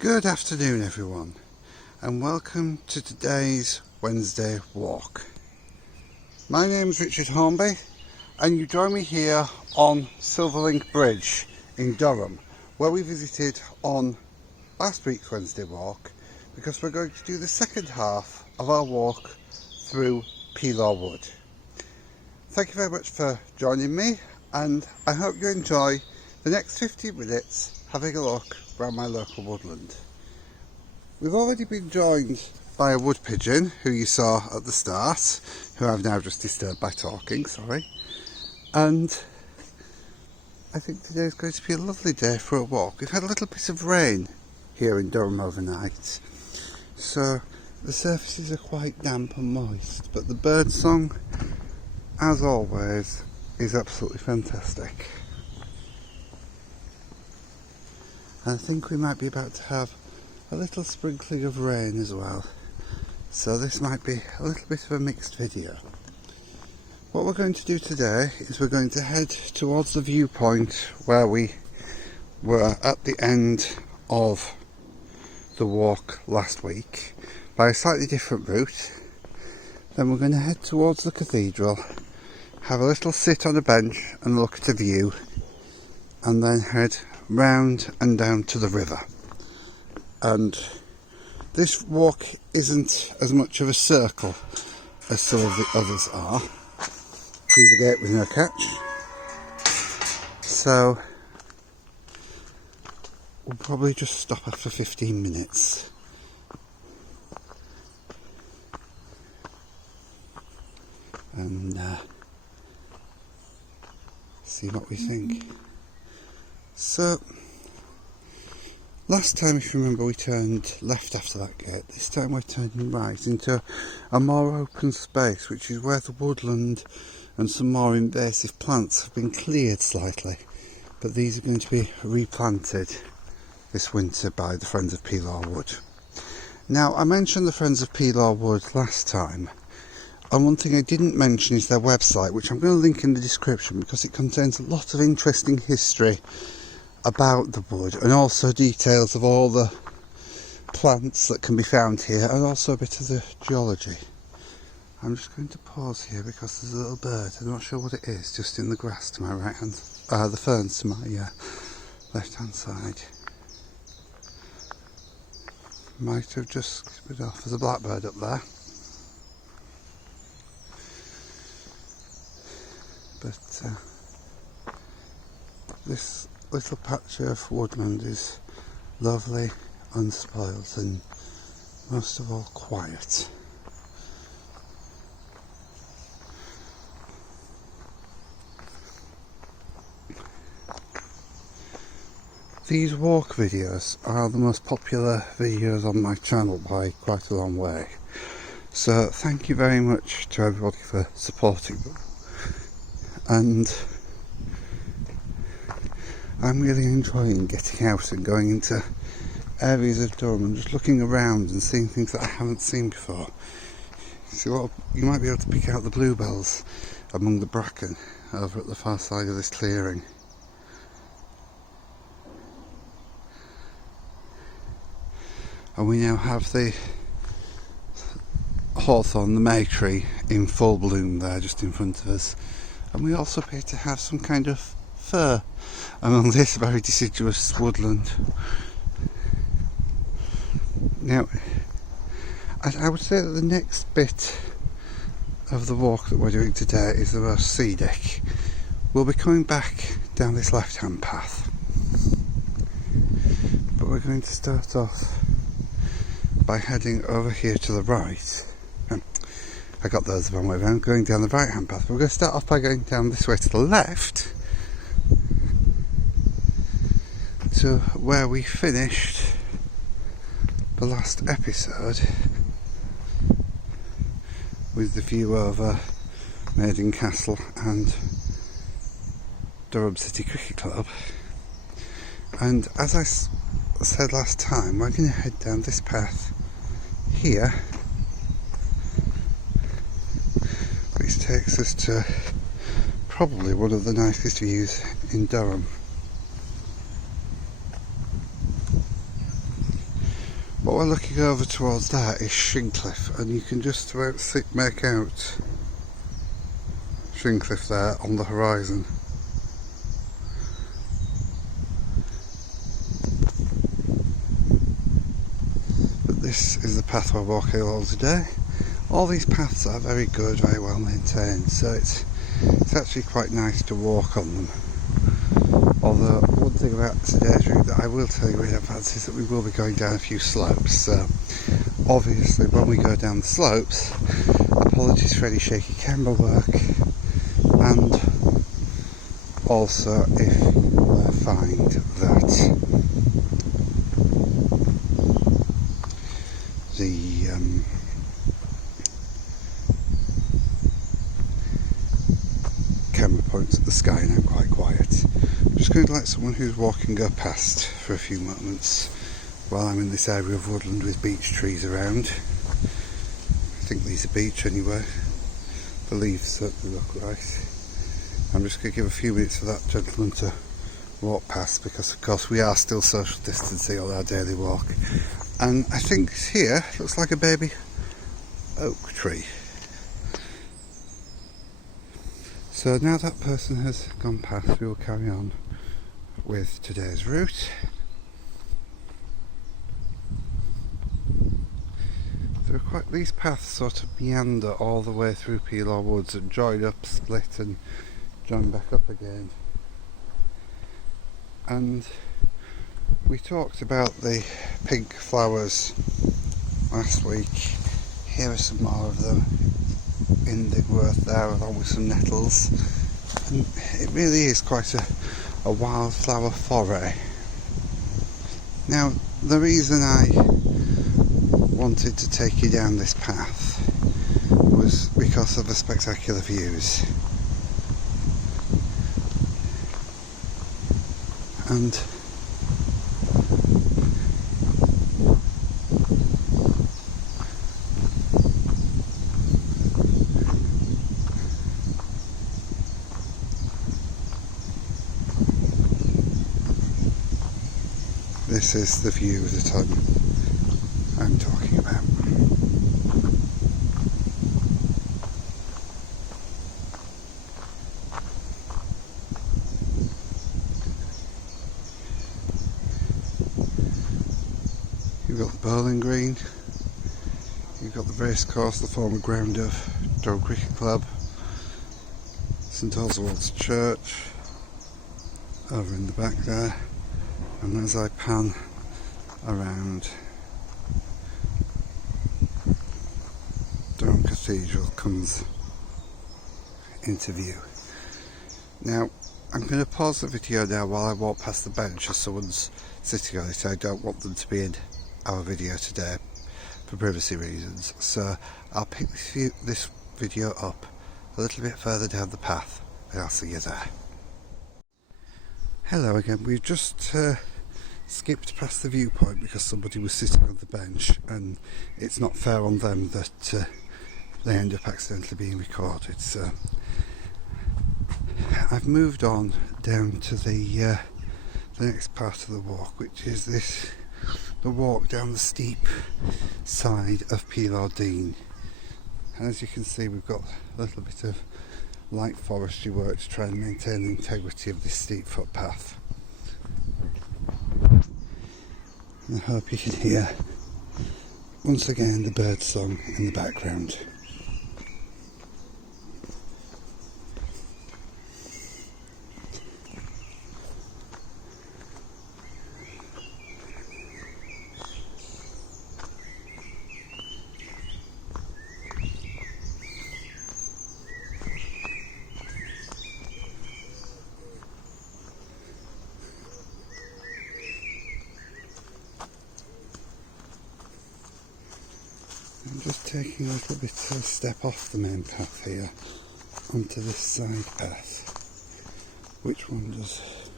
Good afternoon everyone, and welcome to today's Wednesday walk. My name is Richard Hornby and you join me here on Silverlink Bridge in Durham, where we visited on last week's Wednesday walk, because we're going to do the second half of our walk through Pelaw Woods. Thank you very much for joining me, and I hope you enjoy the next 15 minutes having a look around my local woodland. We've already been joined by a wood pigeon who you saw at the start, who I've now just disturbed by talking, sorry. And I think today's going to be a lovely day for a walk. We've had a little bit of rain here in Durham overnight, so the surfaces are quite damp and moist, but the bird song, as always, is absolutely fantastic. And I think we might be about to have a little sprinkling of rain as well, so this might be a little bit of a mixed video. What we're going to do today is we're going to head towards the viewpoint where we were at the end of the walk last week by a slightly different route. Then we're going to head towards the cathedral, have a little sit on a bench and look at a view, and then head round and down to the river. And this walk isn't as much of a circle as some of the others are, through the gate with no catch, so we'll probably just stop after 15 minutes. And see what we think. So last time, if you remember, we turned left after that gate. This time we're turning right into a more open space, which is where the woodland and some more invasive plants have been cleared slightly, but these are going to be replanted this winter by the Friends of Pelaw Woods. Now, I mentioned the Friends of Pelaw Woods last time, and one thing I didn't mention is their website, which I'm going to link in the description because it contains a lot of interesting history about the wood, and also details of all the plants that can be found here, and also a bit of the geology. I'm just going to pause here because there's a little bird, I'm not sure what it is, just in the grass to my right hand, the ferns to my left hand side. Might have just skippered off. There's a blackbird up there. But this little patch of woodland is lovely, unspoilt, and most of all quiet. These walk videos are the most popular videos on my channel by quite a long way, so thank you very much to everybody for supporting them. And I'm really enjoying getting out and going into areas of Durham and just looking around and seeing things that I haven't seen before. So you might be able to pick out the bluebells among the bracken over at the far side of this clearing. And we now have the hawthorn, the may tree, in full bloom there just in front of us. And we also appear to have some kind of fir among this very deciduous woodland. Now, I would say that the next bit of the walk that we're doing today is the most scenic. We'll be coming back down this left hand path, but we're going to start off by heading over here to the right. I got those the wrong way around, going down the right hand path. We're going to start off by going down this way to the left to where we finished the last episode, with the view over Maiden Castle and Durham City Cricket Club. And as I said last time, we're going to head down this path here, which takes us to probably one of the nicest views in Durham. What we're looking over towards that is Shincliffe, and you can just about make out Shincliffe there on the horizon. But this is the path we're walking along today. All these paths are very good, very well maintained, so it's actually quite nice to walk on them. Although one thing about today's route that I will tell you in advance is that we will be going down a few slopes, so obviously when we go down the slopes, apologies for any shaky camera work, and also if you find that the camera points at the sky and I'm quite quiet. I'm just going to let someone who's walking go past for a few moments while I'm in this area of woodland with beech trees around. I think these are beech anyway. The leaves certainly look right. I'm just going to give a few minutes for that gentleman to walk past, because of course we are still social distancing on our daily walk. And I think here looks like a baby oak tree. So now that person has gone past, we will carry on with today's route. These paths sort of meander all the way through Pelaw Woods and join up, split and join back up again. And we talked about the pink flowers last week. Here are some more of them in the growth there, along with some nettles, and it really is quite a wildflower foray. Now, the reason I wanted to take you down this path was because of the spectacular views, and this is the view that I'm talking about. You've got the bowling green, you've got the race course, the former ground of Durham Cricket Club, St Oswald's Church over in the back there. And as I pan around, Durham Cathedral comes into view. Now, I'm going to pause the video now while I walk past the bench as someone's sitting on it. I don't want them to be in our video today for privacy reasons, so I'll pick this video up a little bit further down the path and I'll see you there. Hello again. We've just skipped past the viewpoint because somebody was sitting on the bench, and it's not fair on them that they end up accidentally being recorded. So I've moved on down to the next part of the walk, which is the walk down the steep side of Pelaw Dean. And as you can see, we've got a little bit of light forestry work to try and maintain the integrity of this steep footpath. And I hope you can hear once again the bird song in the background. I'm just taking a little bit of a step off the main path here onto this side path, which wanders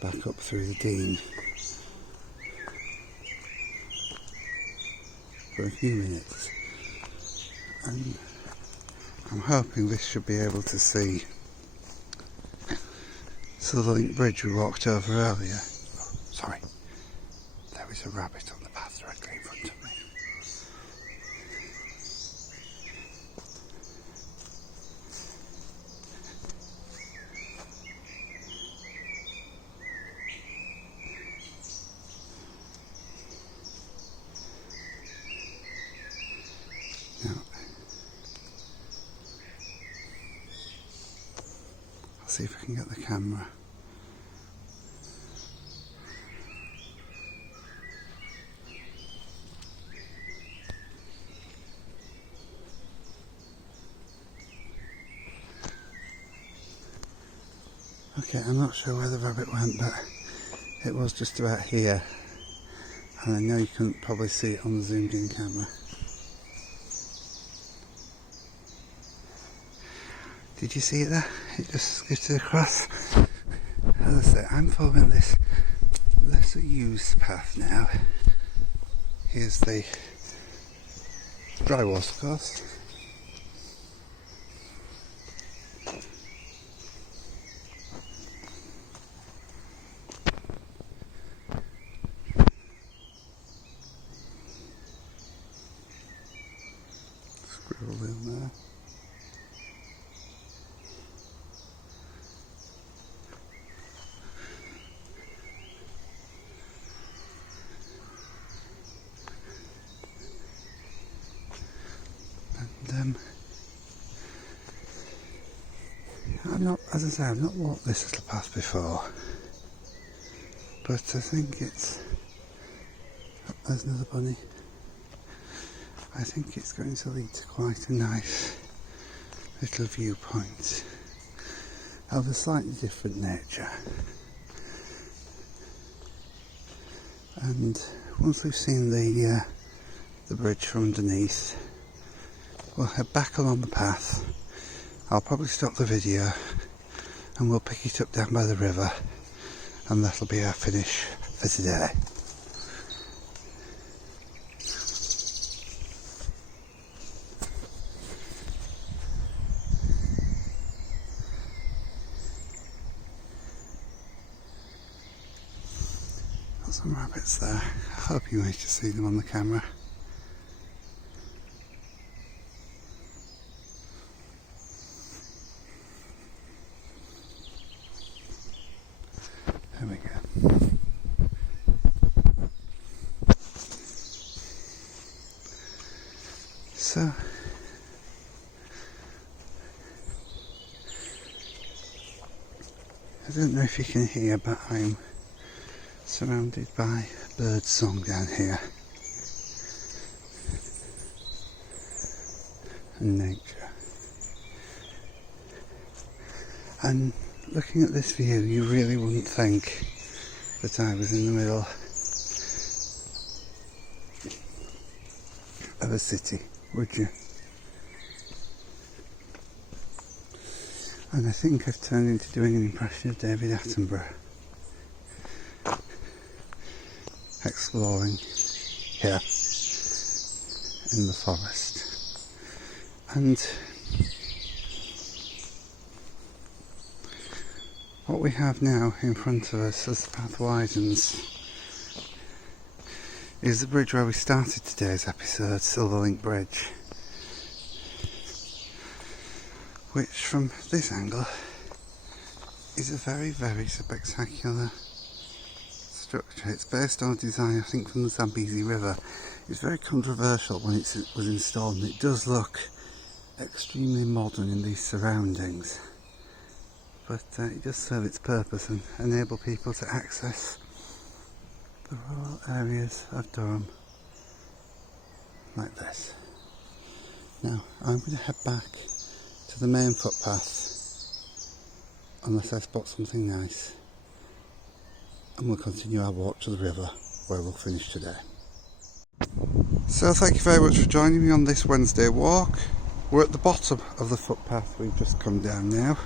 back up through the Dean for a few minutes, and I'm hoping this should be able to see Silverlink Bridge we walked over earlier. Oh, sorry, there is a rabbit on the see if I can get the camera. Okay, I'm not sure where the rabbit went, but it was just about here, and I know you couldn't probably see it on the zoomed in camera. Did you see it there? It just scooted across. As I say, I'm following this lesser used path now. Here's the dry water course. Squirrel in there. As I say, I've not walked this little path before, but I think it's, oh, there's another bunny. I think it's going to lead to quite a nice little viewpoint of a slightly different nature. And once we've seen the bridge from underneath, we'll head back along the path. I'll probably stop the video and we'll pick it up down by the river, and that'll be our finish for today. Got some rabbits there. I hope you managed to see them on the camera. There we go. So, I don't know if you can hear, but I'm surrounded by bird song down here and nature. And looking at this view, you really wouldn't think that I was in the middle of a city, would you? And I think I've turned into doing an impression of David Attenborough, exploring here in the forest. And what we have now in front of us as the path widens is the bridge where we started today's episode, Silverlink Bridge, which from this angle is a very, very spectacular structure. It's based on a design, I think, from the Zambezi River. It's very controversial when it was installed, and it does look extremely modern in these surroundings. But it does serve its purpose and enable people to access the rural areas of Durham like this. Now, I'm going to head back to the main footpath unless I spot something nice, and we'll continue our walk to the river where we'll finish today. So thank you very much for joining me on this Wednesday walk. We're at the bottom of the footpath we've just come down now,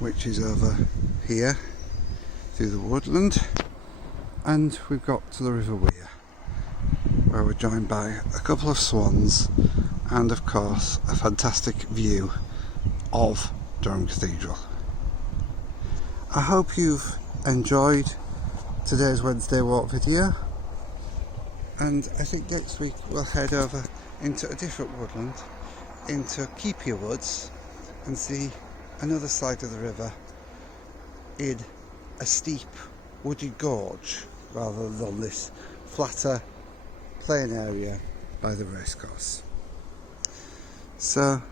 which is over here through the woodland, and we've got to the River Wear, where we're joined by a couple of swans and of course a fantastic view of Durham Cathedral. I hope you've enjoyed today's Wednesday walk video, and I think next week we'll head over into a different woodland, into Pelaw Woods, and see another side of the river in a steep wooded gorge rather than this flatter plain area by the racecourse. So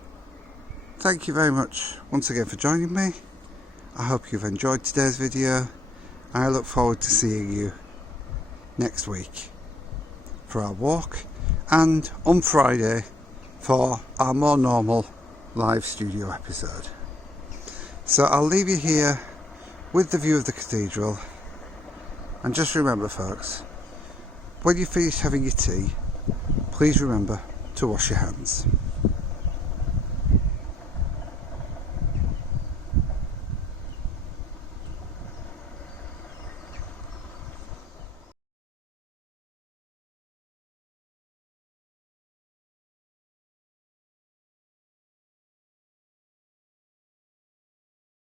thank you very much once again for joining me, I hope you've enjoyed today's video. I look forward to seeing you next week for our walk, and on Friday for our more normal live studio episode. So I'll leave you here with the view of the cathedral, and just remember folks, when you finish having your tea, please remember to wash your hands.